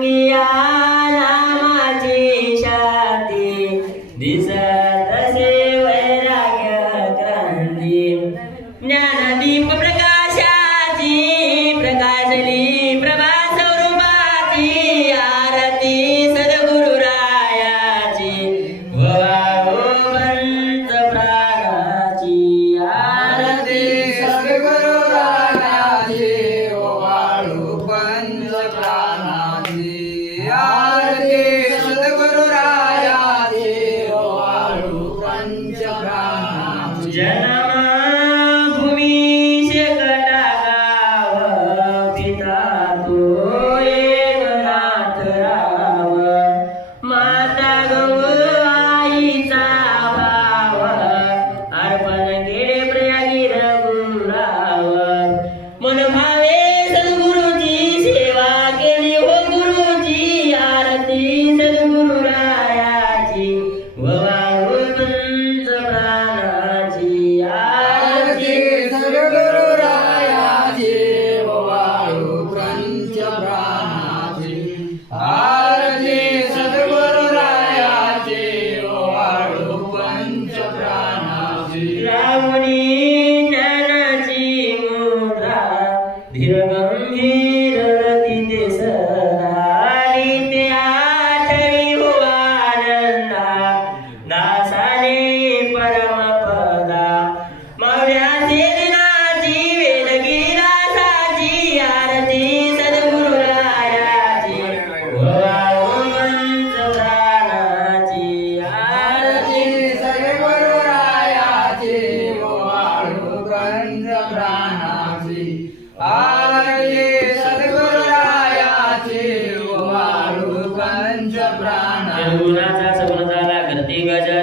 रंगिया नामाची शाती. दिसत असे वैराग्य क्रांती ज्ञानदीप प्रकाशाची प्रकाशली. रावणी ज्ञानाची मोधा धीरगंभीर आमची आरले सद्गुरुरायाचे वाळू पंच प्राण गुणाचा सगुणाला गती गजर